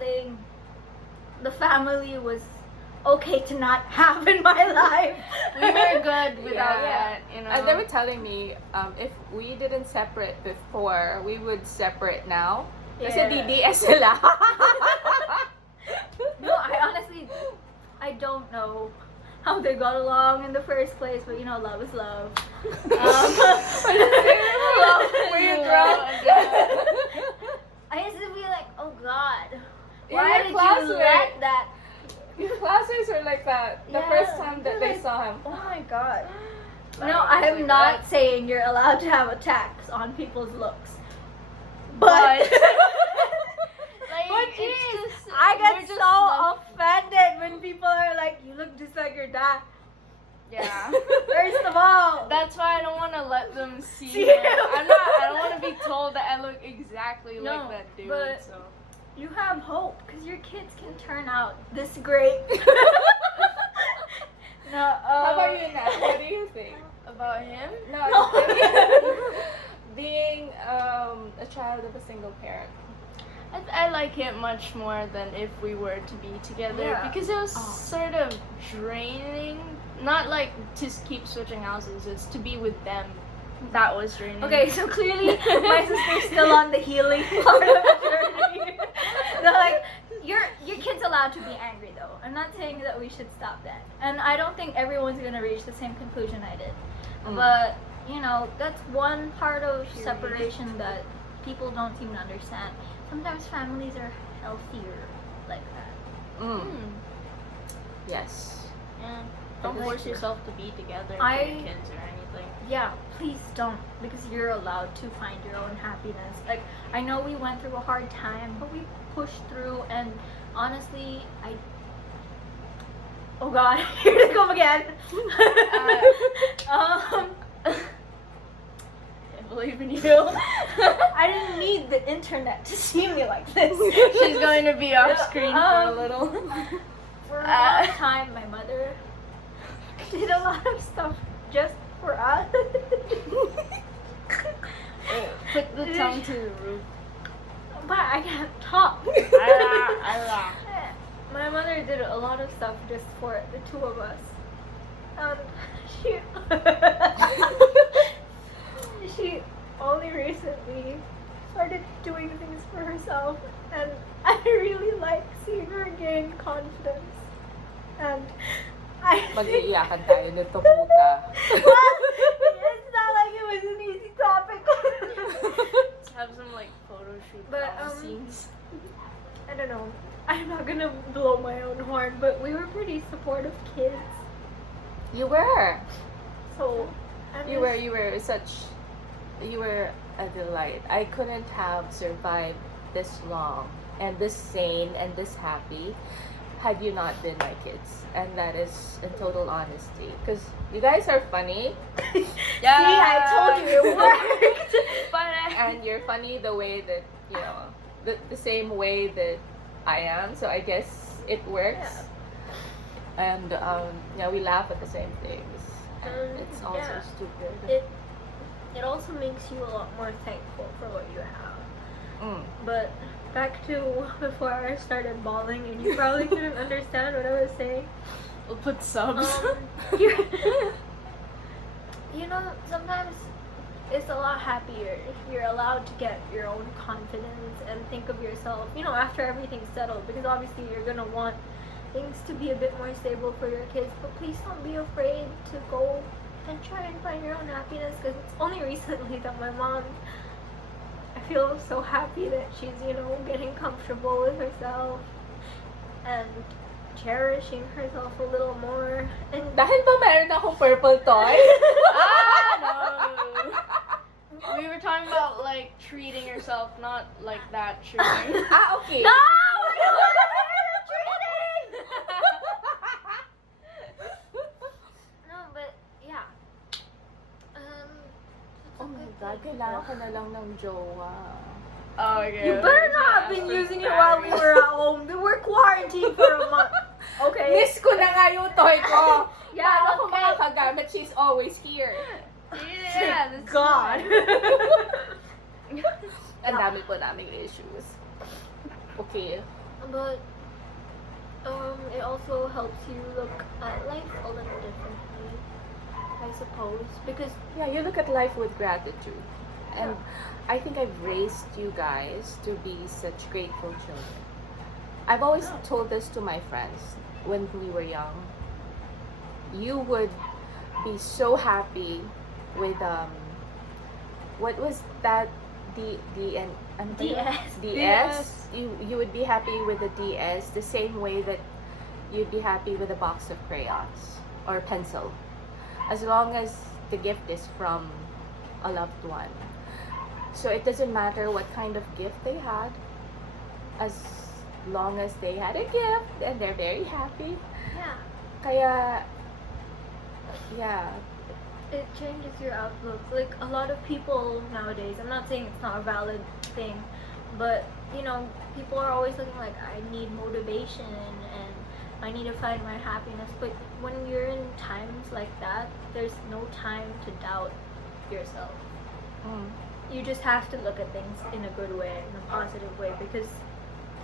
something the family was okay to not have in my life. We were good without Yeah. that, you know. And they were telling me, if we didn't separate before, we would separate now. Kasi Yeah. DDS sila. No, I don't know how they got along in the first place, but love is love. Were you drunk? I used to be like, oh God, Yeah, why your did you classmate. let that? Your classmates were like that the Yeah. first time that they Like, saw him. Oh my God. So No, I I was am like, not that's- saying you're allowed to have attacks on people's looks, but. Like, But it's jeez, just- I we're get just so lucky. offended when people are like, you look just like your dad. Yeah. First of all, That's why I don't want to let them see See him. him. I don't want to be told that I look exactly No, like that dude. but- So. you have hope because your kids can turn out this great. No, How about you, Nat? What do you think? About him? No, No. being a child of a single parent. I like it much more than if we were to be together Yeah. because it was Oh. sort of draining. Not like to keep switching houses, it's to be with them. That was draining. Okay, so clearly my sister's still on the healing part of the journey. They're like, your kid's allowed to be angry though. I'm not saying that we should stop that. And I don't think everyone's gonna reach the same conclusion I did. Mm. But, that's one part of Period. separation that people don't seem to understand. Sometimes families are healthier like that. Hmm. Yes. Yeah. Don't Like- force yourself to be together for I- your kids or anything. Yeah, please don't, because you're allowed to find your own happiness. Like, I know we went through a hard time, but we pushed through, and honestly, oh God, here they come again. I believe in you. I didn't need the internet to see me like this. She's going to be off screen for a little. For a long time, my mother did a lot of stuff just for us. Put the tongue to the roof. But I can't talk. Ara. My mother did a lot of stuff just for the two of us. She she only recently started doing things for herself, and I really like seeing her gain confidence. And I think Mag-iiyakan tayo nito, puta. it's not like it was an easy topic. Let's have some like photo shoot But, scenes. I don't know. I'm not gonna blow my own horn, but we were pretty supportive kids. You were. So You were a delight. I couldn't have survived this long and this sane and this happy had you not been my kids. And that is in total honesty. Because you guys are funny Yeah. See, I told you it worked. But and you're funny the way that, the same way that I am. So I guess it works. And we laugh at the same things. And it's also Yeah. stupid. It also makes you a lot more thankful for what you have. Mm. But back to before I started bawling, and you probably couldn't understand what I was saying. we'll put subs. You're- sometimes it's a lot happier if you're allowed to get your own confidence and think of yourself, after everything's settled. Because obviously you're gonna want things to be a bit more stable for your kids. But please don't be afraid to go and try and find your own happiness. Because it's only recently that my mom, I feel so happy that she's, getting comfortable with herself and cherishing herself a little more. And Dahil ba meron akong purple toy? No. We were talking about like treating yourself, not like that treating. Okay. no, I don't want to hear the treating. No, but yeah. Oh my God, kailangan ko na lang ng jowa. Oh, okay. You better not have been using it while we were at home. We were quarantined for a month. Okay. Miss ko na nga yung toy ko. Yeah, Paano ko okay. makakagamit? She's always here. Yeah, that's God. Ang dami po naming issues. Okay. But it also helps you look at life a little differently, I suppose, because Yeah, you look at life with gratitude. And I think I've raised you guys to be such grateful children. I've always Oh. told this to my friends when we were young. You would be so happy with what was that, the and DS. DS. You would be happy with the DS the same way that you'd be happy with a box of crayons or pencil, as long as the gift is from a loved one. So it doesn't matter what kind of gift they had, as long as they had a gift and they're very happy. yeah, Kaya, yeah, it changes your outlook. Like a lot of people nowadays, I'm not saying it's not a valid thing, but you know, people are always looking like, I need motivation and I need to find my happiness. But when you're in times like that, there's no time to doubt yourself. You just have to look at things in a good way, in a positive way, because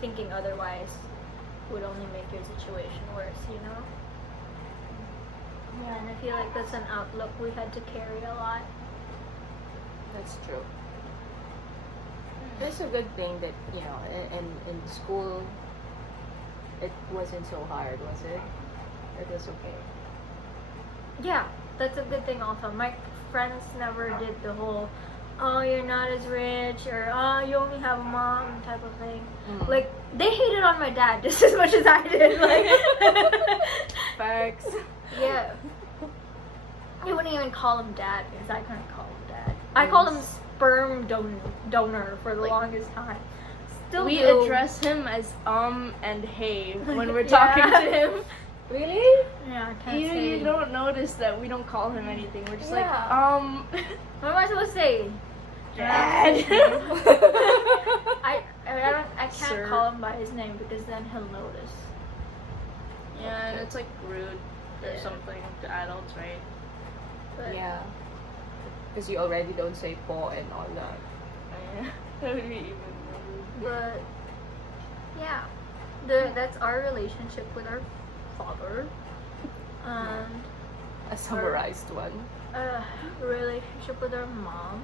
thinking otherwise would only make your situation worse, you know? yeah, And I feel like that's an outlook we had to carry a lot. that's true. It's a good thing that, you know, in school it wasn't so hard, was it? It was okay. Yeah, that's a good thing also. My friends never did the whole, oh, you're not as rich, or oh, you only have a mom type of thing. Mm. Like, they hated on my dad just as much as I did. Like, Facts. yeah. You wouldn't even call him dad because I couldn't call him dad. I called him sperm donor for the Like, longest time. Still We do. address him as and hey when we're Yeah. talking to him. Really? Yeah, I can't You say. don't notice that we don't call him anything. We're just Yeah. like What am I supposed to say? Dad. I can't Sir. call him by his name because then he'll notice. Yeah, and it's like rude or Yeah. something to adults, right? But Yeah. Because you already don't say po and all that. Yeah. That would be even rude. But yeah, that's our relationship with our father, and A summarized one. relationship with our mom.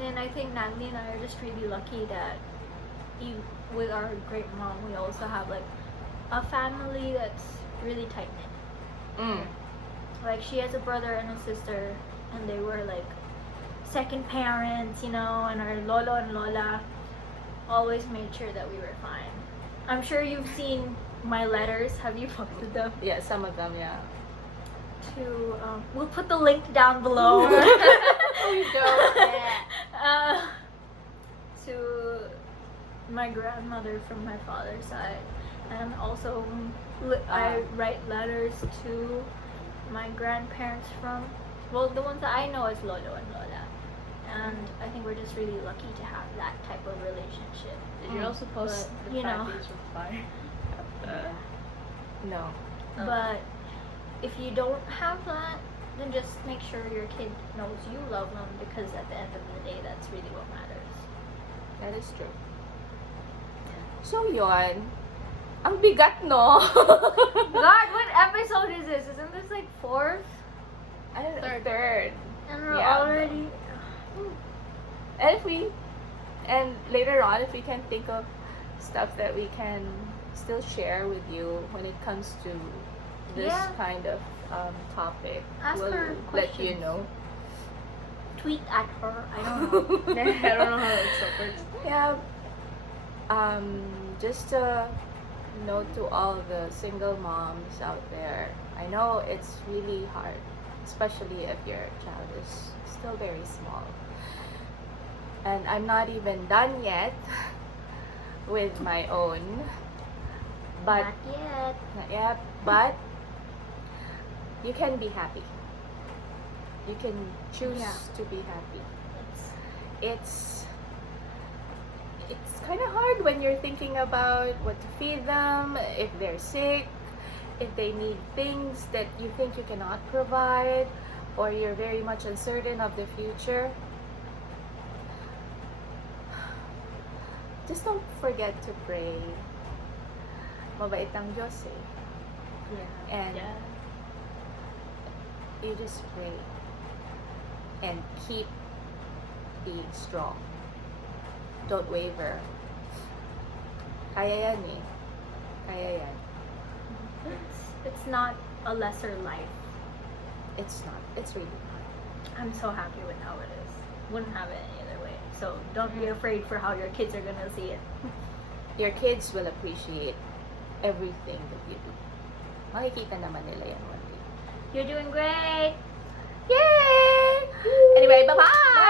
And I think Natalie and I are just really lucky that with our great mom, we also have like a family that's really tight knit. Mm. Like she has a brother and a sister, and they were like second parents, you know, and our lolo and lola always made sure that we were fine. I'm sure you've seen my letters. Have you looked at them? Yeah, some of them, yeah. We'll put the link down below. Oh, you don't? To my grandmother from my father's side, and also I write letters to my grandparents from, well, the ones that I know as Lolo and Lola, and I think we're just really lucky to have that type of relationship. Did you also post But, the you know. fact with fire? No. But if you don't have that, then just make sure your kid knows you love them, because at the end of the day, that's really what matters. That is true. So, yon. Ang bigat, no? God, what episode is this? Isn't this like fourth? I don't know, Third. third. And we're Yeah, already. And later on, if we can think of stuff that we can still share with you when it comes to this Yeah. kind of topic, Ask we'll her let you questions. know. Tweet at her. I don't know. I don't know how it works. Yeah. Just a note to all the single moms out there. I know it's really hard, especially if your child is still very small. And I'm not even done yet with my own. But Not yet. not yet. But you can be happy. You can choose Yeah. to be happy. It's kind of hard when you're thinking about what to feed them, if they're sick, if they need things that you think you cannot provide, or you're very much uncertain of the future. Just don't forget to pray. Mabait ang Diyos eh. Yeah. And Yeah. you just pray and keep being strong. Don't waver. Kaya yan eh. Kaya yan. It's not a lesser life. It's not. It's really not. I'm so happy with how it is. Wouldn't have it any other way. So don't be afraid for how your kids are gonna see it. Your kids will appreciate everything that you do. Makikita naman nila yan one day. You're doing great. Yay! Anyway, bye-bye!